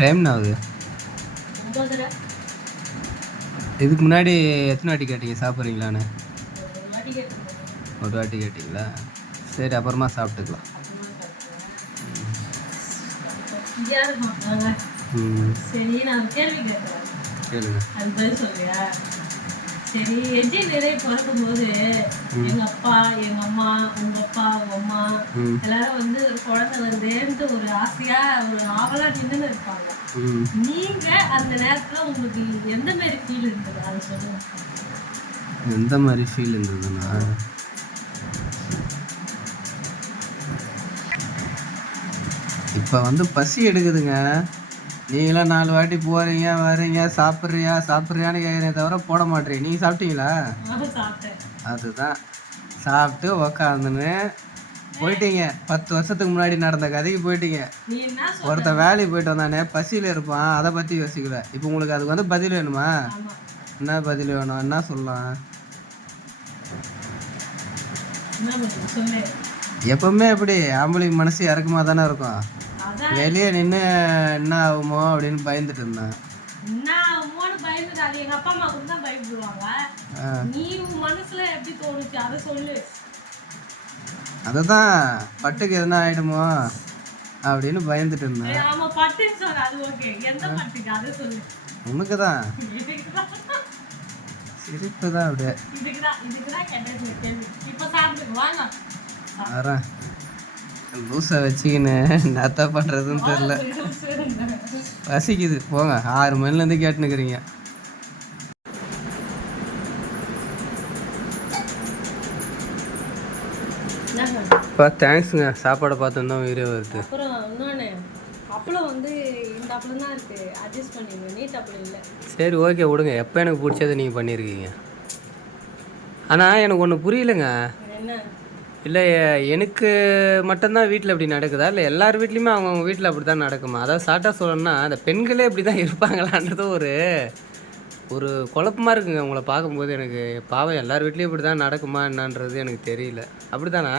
Time ஆகுது இதுக்கு முன்னாடி எத்தனை வாட்டி கேட்டீங்க சாப்பிட்றீங்களான்னு? ஒரு வாட்டி கேட்டிங்களா? சரி அப்புறமா சாப்பிட்டுக்கலாம். கேளுங்க. சரி எஜி நிறைய பிறக்கும்போது எங்க அப்பா எங்க அம்மா உங்க அப்பா உங்க அம்மா எல்லாரும் வந்து குழந்தை வருதேன்ட்டு ஒரு ஆசையா ஒரு ஆவலா நின்று இருப்பாங்க. நீங்க அந்த நேரத்துல உங்களுக்கு எந்த மாதிரி ஃபீல் இருந்தது? அதை சொல்லுங்க. எந்த மாதிரி ஃபீல் இருந்ததுன்னா? இப்போ வந்து பசி எடுக்குதுங்க. நீங்களாம் நாலு வாட்டி போகிறீங்க வர்றீங்க சாப்பிட்றியா சாப்பிட்றியான்னு கேட்குறீங்க தவிர போட மாட்டீங்க நீங்கள் சாப்பிட்டீங்களா? அதுதான். சாப்பிட்டு உக்காந்துன்னு போயிட்டீங்க. பத்து வருஷத்துக்கு முன்னாடி நடந்த கதைக்கு போயிட்டீங்க. ஒருத்தன் வேலைக்கு போயிட்டு வந்தானே பசியில் இருப்பான். அதை பற்றி யோசிக்கல. இப்போ உங்களுக்கு அதுக்கு வந்து பதில் வேணுமா? என்ன பதில் வேணும்? என்ன சொல்லலாம்? எப்பவுமே எப்படி? ஆம்பளைங்க மனசு இறக்கமாக தானே இருக்கும். வெளியே நின்று என்ன ஆகுமோ அப்படின்னு பயந்துட்டு இருந்தேன். என்ன மூணு பயந்துட்டாங்க எங்க அப்பா அம்மா கூட தான் பயப்படுவாங்க. ஆ, நீ உன் மனசுல எப்படி தோணுச்சு? அதை சொல்லு. அதுதான் பட்டுக்கு எதுனா ஆயிடுமோ அப்படின்னு பயந்துட்டு இருந்தேன். ஏய், ஆமா பட்டுன்னு சொல்ற அது ஓகே எந்த பட்டுக்கு? அதை சொல்லு. உனக்கு தான். சிரிப்பு தான் அப்படியே. கேட்டது கேள்வி இப்ப வாங்க வரேன். லூஸை வச்சுக்கின்னு என்னத்த பண்ணுறதுன்னு தெரில பசிக்குது. போங்க. ஆறு மணிலேருந்து கேட்டுனுக்குறீங்க? இப்போ தேங்க்ஸுங்க சாப்பாடை பார்த்து தான் உயிரே வருது. அப்பளம் வந்து இந்த அப்பளம் தான் இருக்கு. அட்ஜஸ்ட் பண்ணிங்க நீட் அப்பளம் இல்லை. சரி ஓகே விடுங்க. எப்போ எனக்கு பிடிச்சதை நீங்கள் பண்ணியிருக்கீங்க? ஆனால் எனக்கு ஒன்று புரியலைங்க. என்ன? இல்லை எனக்கு மட்டும்தான் வீட்டில் இப்படி நடக்குதா? இல்லை எல்லார் வீட்லேயுமே அவங்கவுங்க வீட்டில் அப்படி தான் நடக்குமா? அதாவது ஷார்ட்டாக சொல்லணும்னா அந்த பெண்களே இப்படி தான் இருப்பாங்களான்றது ஒரு ஒரு குழப்பமா இருக்குங்க. உங்களை பார்க்கும்போது எனக்கு பாவம் எல்லார் வீட்லேயும் இப்படி தான் நடக்குமா என்னன்றது எனக்கு தெரியல. அப்படி தானா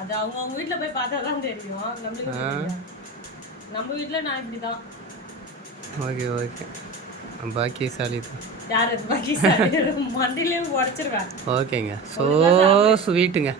அது அவங்க அவங்க வீட்ல போய் பார்த்தா தான் தெரியும். நம்ம வீட்ல நான் இப்படி தான் ஓகே ஓகே. பாக்கியசாலி தான் யார்? அது பாக்கி மண்டிலே உடச்சிருவேன். ஓகேங்க. ஸோ ஸ்வீட்டுங்க